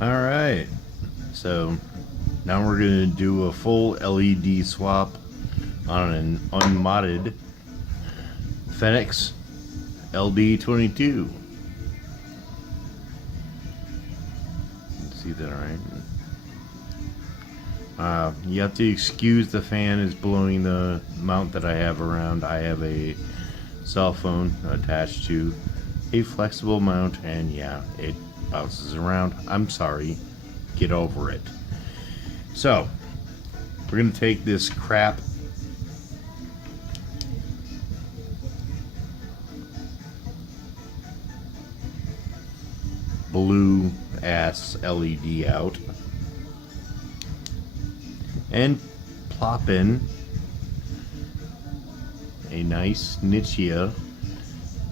Alright, so now we're going to do a full LED swap on an unmodded FENIX LD22. See that right? You have to excuse the fan is blowing the mount that I have around. I have a cell phone attached to a flexible mount, and yeah, it bounces around. I'm sorry. Get over it. So, we're going to take this crap blue ass LED out and plop in a nice Nichia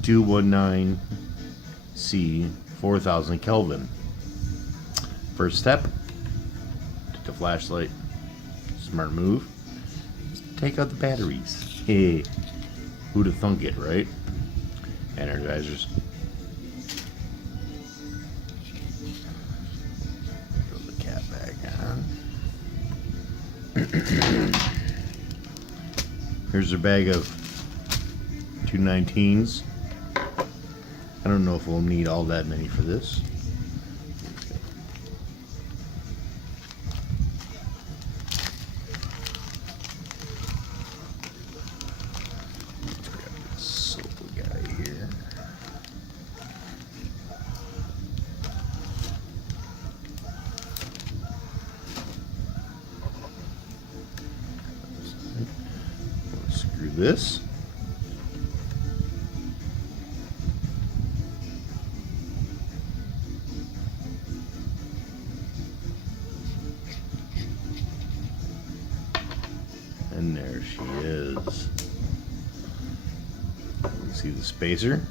219C 4000 Kelvin. First step, take a flashlight, smart move, take out the batteries. Hey, who'da thunk it, right? Energizers. Throw the cap back on. Here's a bag of 219s. I don't know if we'll need all that many for this. Let's grab this silver guy here. Screw this. And there she is. You see the spacer?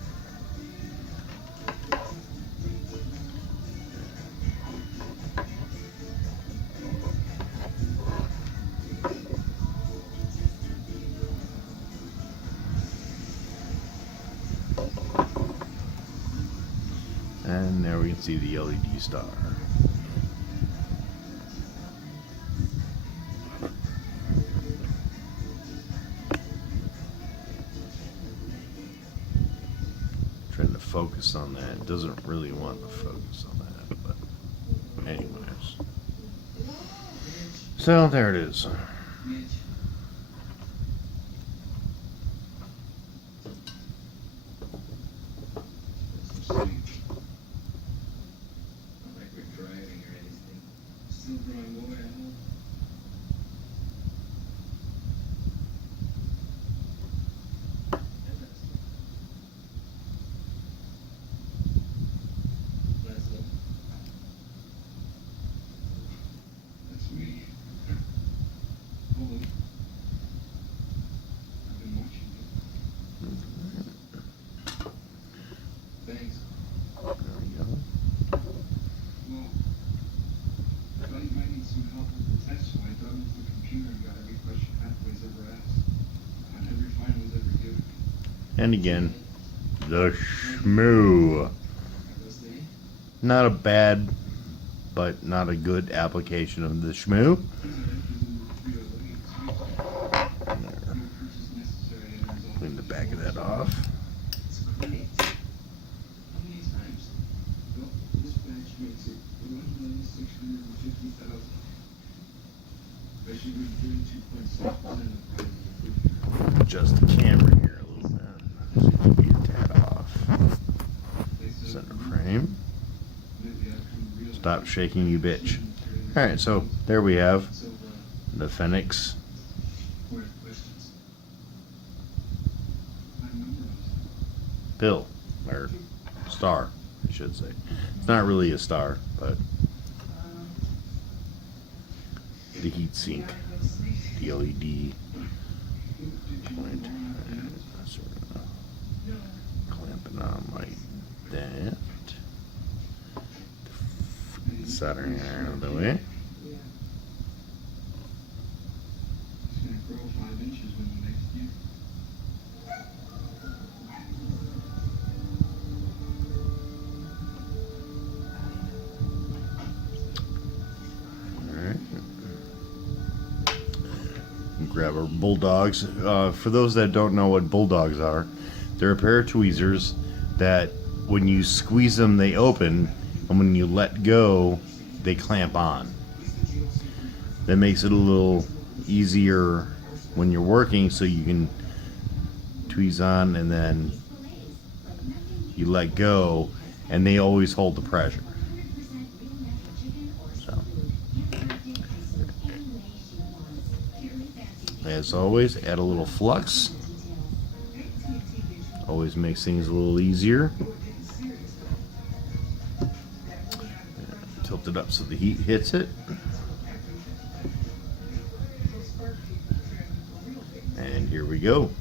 And there we can see the LED star. Trying to focus on that. It doesn't really want to focus on that, but anyways. So there it is. Thanks. There we go. Well, I thought you might need some help with the test, so I dug into the computer and got every question Pathways ever asked. And every find was ever given. And again, the shmoo. Not a bad, but not a good application of the shmoo. Clean the back of that off. Adjust the camera here a little bit. Seems to be a tad off. Center frame. Stop shaking, you bitch. Alright, so there we have the FENIX pill, or star, I should say. It's not really a star, but the heat sink, the LED point, and sort of clamp it on like that. Soldering iron out of the way. It's going to grow 5 inches when the next year. grab our bulldogs. For those that don't know what bulldogs are, they're a pair of tweezers that when you squeeze them they open, and when you let go they clamp on. That makes it a little easier when you're working, so you can tweeze on and then you let go and they always hold the pressure. So as always, add a little flux. Always makes things a little easier. Tilt it up so the heat hits it. And here we go.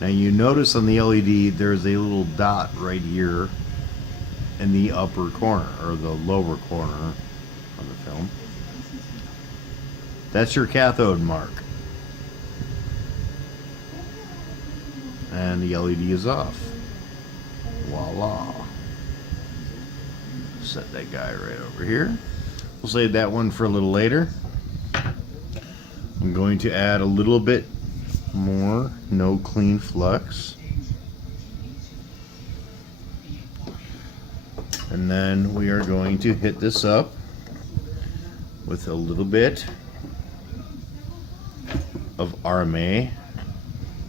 Now you notice on the LED there's a little dot right here in the upper corner, or the lower corner of the film. That's your cathode mark. And the LED is off. Voila. Set that guy right over here. We'll save that one for a little later. I'm going to add a little bit more no clean flux. And then we are going to hit this up with a little bit of RMA.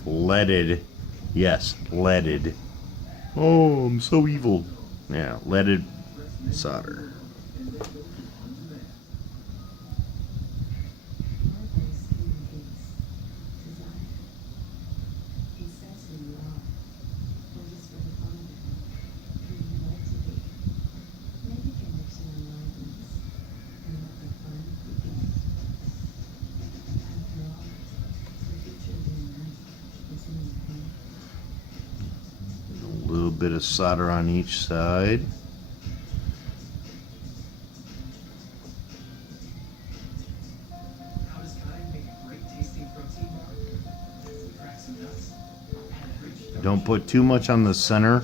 Leaded. Yes, leaded. Oh, I'm so evil. Yeah, leaded solder. A little bit of solder on each side. Don't put too much on the center.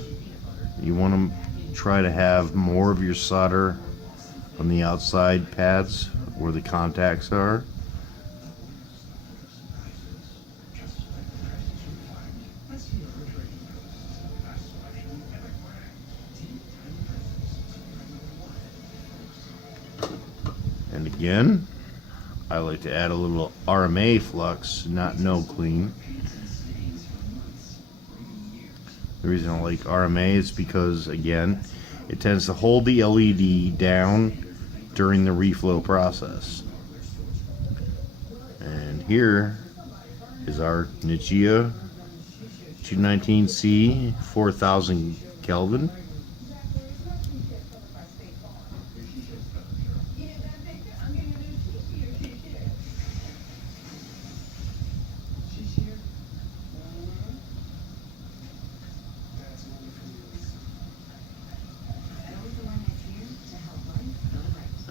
You want to try to have more of your solder on the outside pads where the contacts are. And again, I like to add a little RMA flux, not no clean. The reason I like RMA is because, again, it tends to hold the LED down during the reflow process. And here is our Nichia 219C 4000 Kelvin.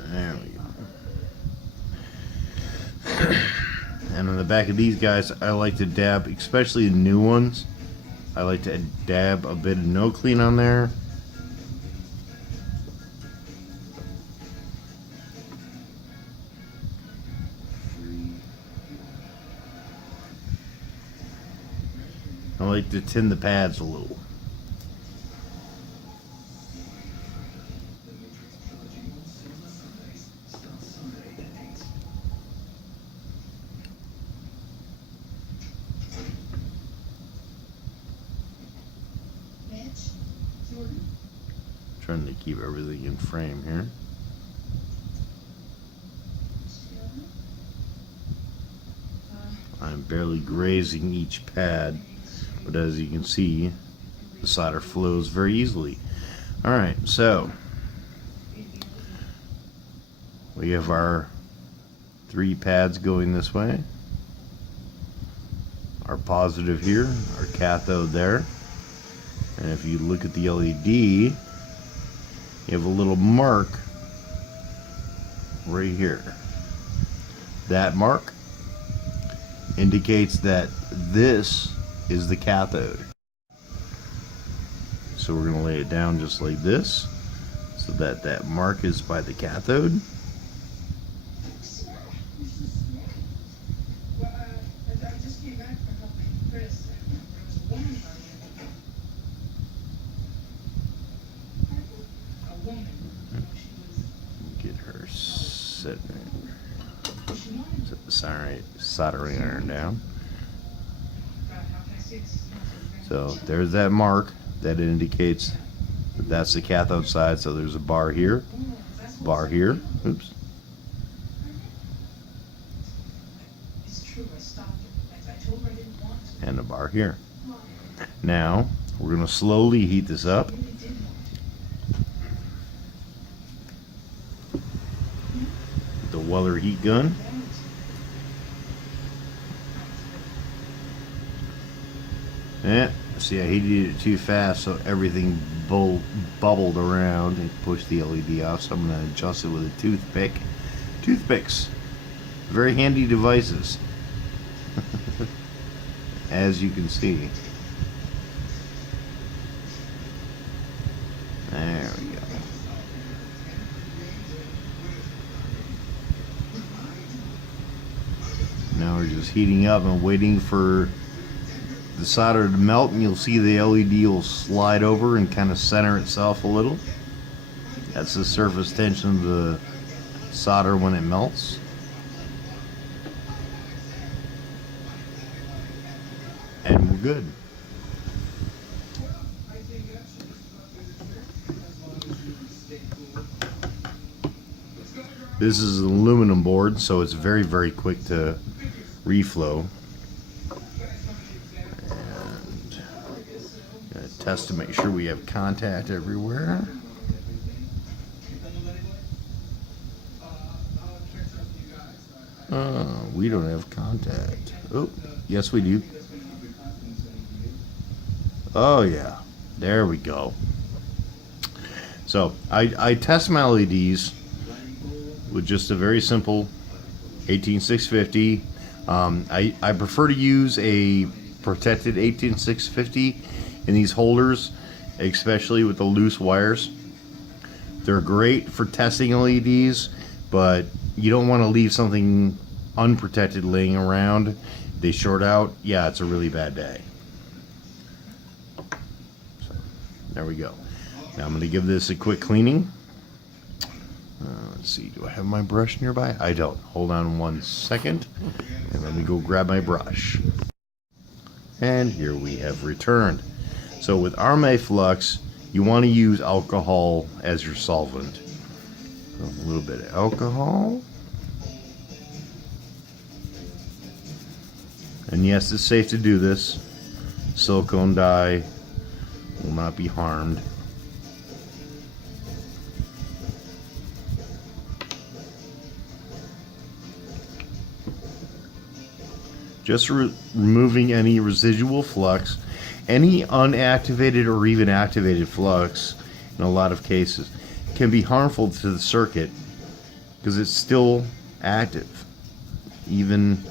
There we go. And on the back of these guys, I like to dab, especially the new ones, I like to dab a bit of no clean on there. I like to tin the pads a little. Trying to keep everything in frame here. I'm barely grazing each pad, but as you can see, the solder flows very easily. Alright, so we have our 3 pads going this way, our positive here, our cathode there, and if you look at the LED, you have a little mark right here. That mark indicates that this is the cathode. So we're going to lay it down just like this. so that that mark is by the cathode. Well, I just came back from helping Chris, and there was a woman running. A woman. She Get her set, she wanted set the soldering iron down. how can I say this? So there's that mark that indicates that that's the cathode side. So there's a bar here, bar here. Oops. It's true, I stopped her. I told her I didn't want to. And a bar here. Now we're going to slowly heat this up. I really did want With the Weller heat gun. Yeah, see, I heated it too fast, so everything bubbled around and pushed the LED off. So I'm going to adjust it with a toothpick. Toothpicks, very handy devices, as you can see. There we go. Now we're just heating up and waiting for the solder to melt, and you'll see the LED will slide over and kind of center itself a little. That's the surface tension of the solder when it melts. And we're good. This is an aluminum board, so it's very, very quick to reflow. And gonna test to make sure we have contact everywhere. We don't have contact. Oh, yes we do. Oh yeah, there we go. So I test my LEDs with just a very simple 18650. I prefer to use a protected 18650 in these holders, especially with the loose wires. They're great for testing LEDs, but you don't want to leave something unprotected laying around. They short out, yeah, it's a really bad day. So, there we go. Now I'm going to give this a quick cleaning. Let's see, do I have my brush nearby? I don't. Hold on one second, and let me go grab my brush. And here we have returned. So with Arme Flux, you want to use alcohol as your solvent. So a little bit of alcohol. And yes, it's safe to do this. Silicone dye will not be harmed. Just removing any residual flux. Any unactivated or even activated flux, in a lot of cases, can be harmful to the circuit because it's still active, even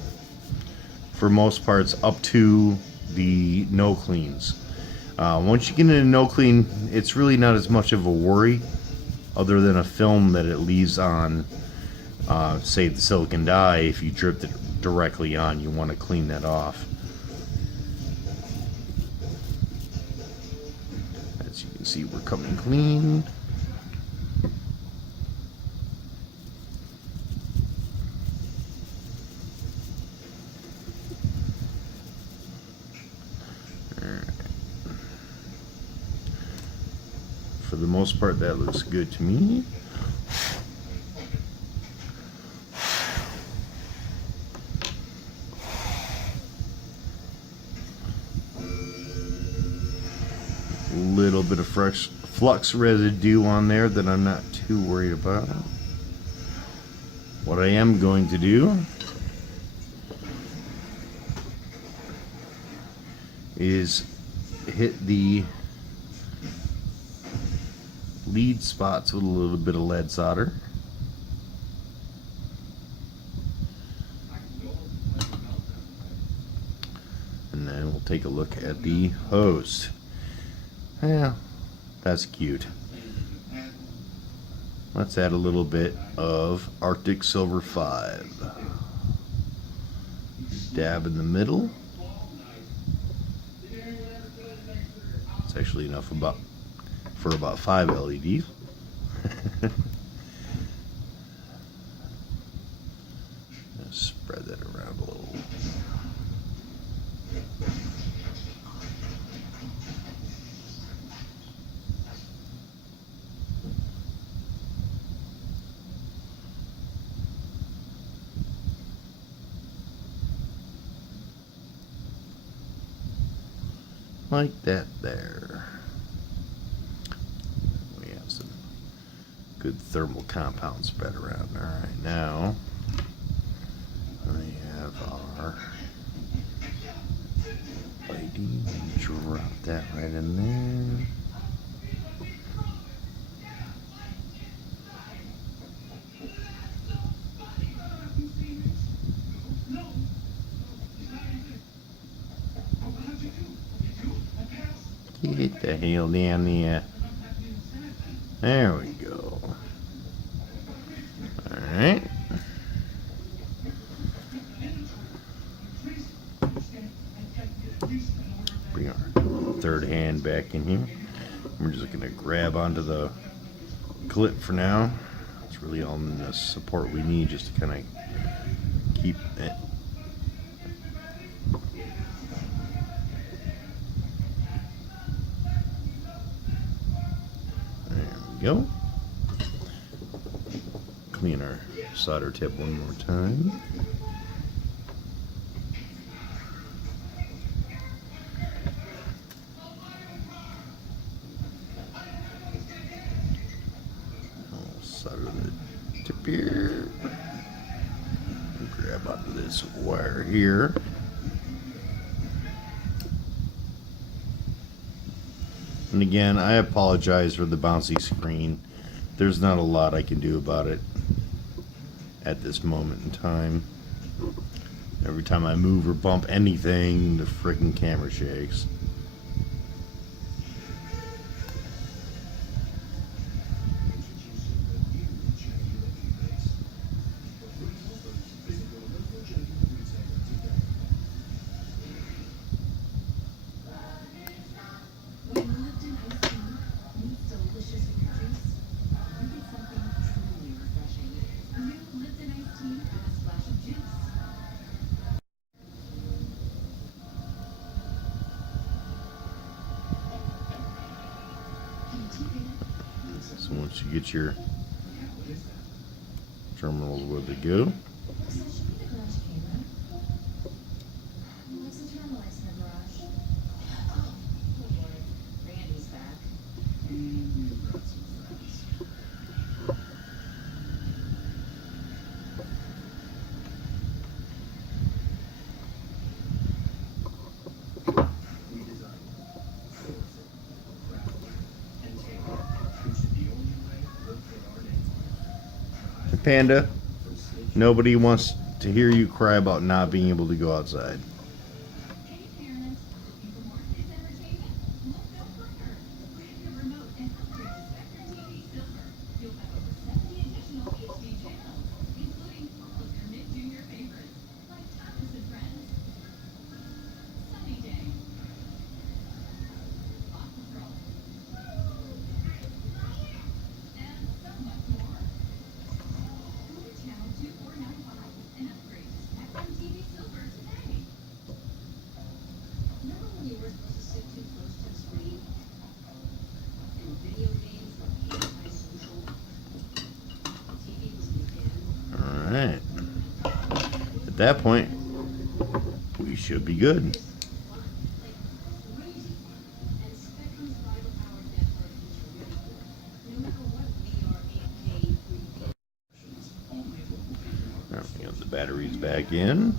for most parts up to the no cleans. Once you get into no clean, it's really not as much of a worry, other than a film that it leaves on, say the silicon dye. If you dripped it directly on, you want to clean that off. As you can see, we're coming clean. For the most part, that looks good to me. Little bit of fresh flux residue on there that I'm not too worried about. What I am going to do is hit the lead spots with a little bit of lead solder. And then we'll take a look at the hose. Yeah, that's cute. Let's add a little bit of Arctic Silver 5. Dab in the middle. It's actually enough for about 5 LEDs. Spread that around a little. Like that there. We have some good thermal compound spread around. Alright, now we have our lighting. Drop that right in there. Get the hell down there. There we go. Alright. Bring our third hand back in here. We're just going to grab onto the clip for now. It's really all the support we need just to kind of keep it. Go. Clean our solder tip one more time. I'll solder the tip here. Grab onto this wire here. And again, I apologize for the bouncy screen. There's not a lot I can do about it at this moment in time. Every time I move or bump anything, the freaking camera shakes. So once you get your terminals where they go, Panda, nobody wants to hear you cry about not being able to go outside. Alright. At that point, we should be good. Alright, we got the batteries back in.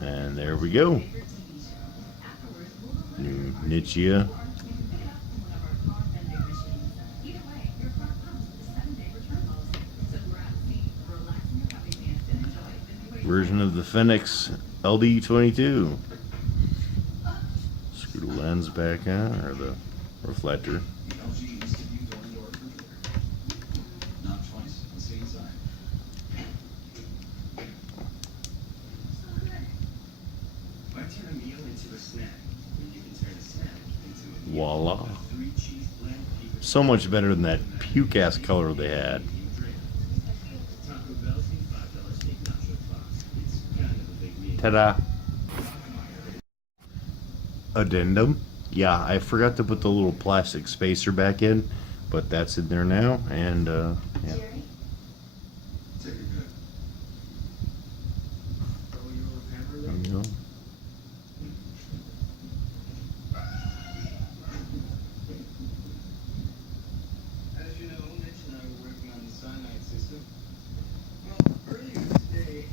And there we go. New Nichia. version of the FENIX LD22. Screw the lens back on, or the reflector. Voila. So much better than that puke ass color they had. Ta-da. Addendum. Yeah, I forgot to put the little plastic spacer back in, but that's in there now, and yeah. There you go. As you know, Mitch and I were working on the cyanide system. Well, earlier today,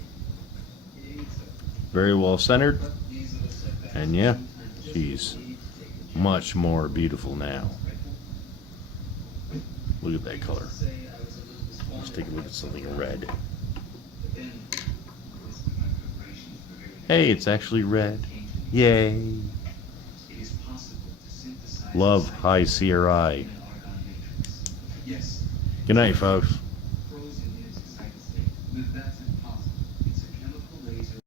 Very well centered, but these are the setbacks. and yeah, she's much more beautiful now. Look at that color. Let's take a look at something red. Hey, it's actually red. Yay. Love, high CRI. Good night, folks.